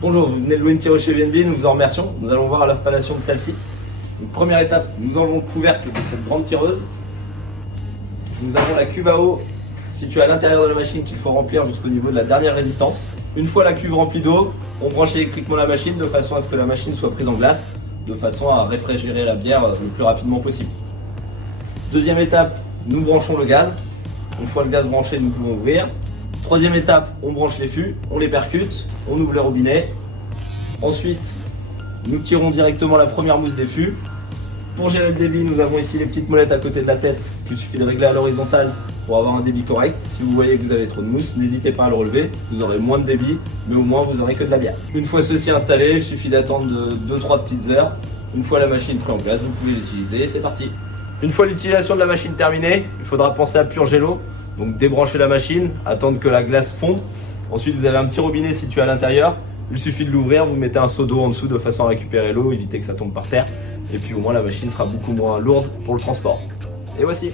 Bonjour, vous venez de louer une tireur chez VNV, nous vous en remercions. Nous allons voir l'installation de celle-ci. Donc, première étape, nous enlevons le couvercle de cette grande tireuse. Nous avons la cuve à eau située à l'intérieur de la machine qu'il faut remplir jusqu'au niveau de la dernière résistance. Une fois la cuve remplie d'eau, on branche électriquement la machine de façon à ce que la machine soit prise en glace, de façon à réfrigérer la bière le plus rapidement possible. Deuxième étape, nous branchons le gaz. Une fois le gaz branché, nous pouvons ouvrir. Troisième étape, on branche les fûts, on les percute, on ouvre les robinets. Ensuite, nous tirons directement la première mousse des fûts. Pour gérer le débit, nous avons ici les petites molettes à côté de la tête qu'il suffit de régler à l'horizontale pour avoir un débit correct. Si vous voyez que vous avez trop de mousse, n'hésitez pas à le relever, vous aurez moins de débit, mais au moins vous n'aurez que de la bière. Une fois ceci installé, il suffit d'attendre 2-3 petites heures. Une fois la machine prise en place, vous pouvez l'utiliser, c'est parti. Une fois l'utilisation de la machine terminée, il faudra penser à purger l'eau. Donc débrancher la machine, attendre que la glace fonde. Ensuite vous avez un petit robinet situé à l'intérieur. Il suffit de l'ouvrir, vous mettez un seau d'eau en dessous de façon à récupérer l'eau, éviter que ça tombe par terre. Et puis au moins la machine sera beaucoup moins lourde pour le transport. Et voici.